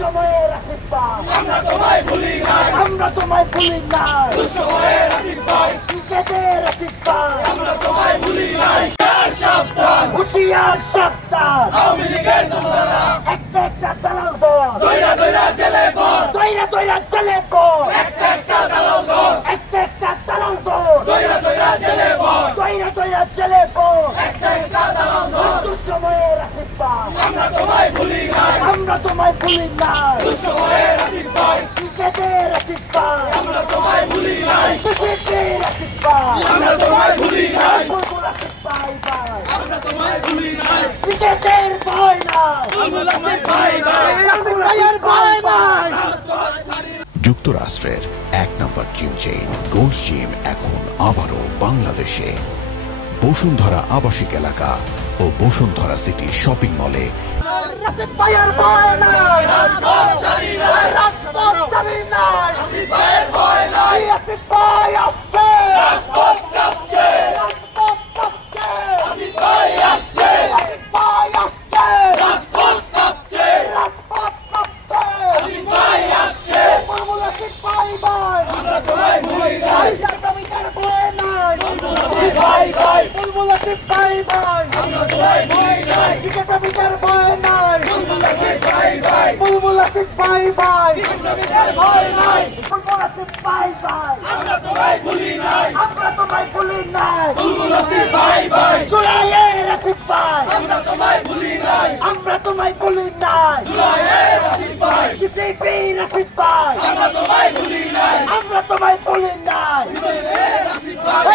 সময়ের আসিফ ভাই আমরা তোমায় ভুলি নাই, আমরা তোমায় ভুলি নাই। দুঃসময়ের আসিফ ভাই ক্রিকেটের আসিফ ভাই আমরা তোমায় ভুলি নাই। আর সাবধান, হুঁশিয়ার সাবধান। আওয়ামী লীগের তোমরা একটা একটা দালাল দল দইরা দইরা জেলে পর, দইরা দইরা চলে পড়। একটা একটা দালাল দল একটা একটা দালাল দল দইরা দইরা জেলে পর, দইরা দইরা চলে পড়। একটা একটা দালাল দল দুঃসময়ের আসিফ ভাই আমরা তোমায় ভুলি নাই, আমরা তোমায় ভুলি নাই। দুঃসময়ের আসিফ ভাই ক্রিকেটের আসিফ ভাই আমরা তোমায় ভুলি নাই, ক্রিকেটের আসিফ ভাই আমরা তোমায় ভুলি নাই, বুলবুল আসিফ ভাই ভাই আমরা তোমায় ভুলি নাই, ক্রিকেটের ভয় নাই। বুলবুল আসিফ ভাই ভাই আসিফ ভাইয়ের ভয় নাই। যুক্তরাষ্ট্রের এক নম্বর জিম চেইন গোল্ড জিম এখন আবারও বাংলাদেশে বসুন্ধরা আবাসিক এলাকা ও বসুন্ধরা সিটি শপিং মলে। আসিফ ভাইয়ের ভয় নাই। রাজপথ ছাড়ি নাই, রাজপথ ছাড়ি নাই। আসিফ ভাইয়ের ভয় নাই, আসিফ ভাই আসছে। রাজপথ কাঁপছে, রাজপথ কাঁপছে। আসিফ ভাই আসছে, আসিফ ভাই আসছে। রাজপথ কাঁপছে, রাজপথ কাঁপছে। আসিফ ভাই আসছে, বুলবুল আসিফ ভাই ভাই আমরা তোমায় ভুলি নাই, জাতীয়তার ভয় নাই। আসিফ ভাই ভাই বুলবুল আসিফ ভাই ভাই আমরা তোমায় ভুলি নাই, জাতীয়তার ভয় নাই। বুলবুল আসিফ ভাই ভাই বুলবুল আসিফ ভাই ভাই আমরা তোমায় ভয় নাই, বুলবুল আসিফ ভাই ভাই আমরা তোমায় ভুলি নাই, আমরা তোমায় ভুলি নাই। বুলবুল আসিফ ভাই ভাই জুলাইয়ের আসিফ ভাই আমরা তোমায় ভুলি নাই, আমরা তোমায় ভুলি নাই। জুলাইয়ের আসিফ ভাই বিসিপির আসিফ ভাই আমরা তোমায় ভুলি নাই, আমরা তোমায় ভুলি নাই। জুলাইয়ের আসিফ ভাই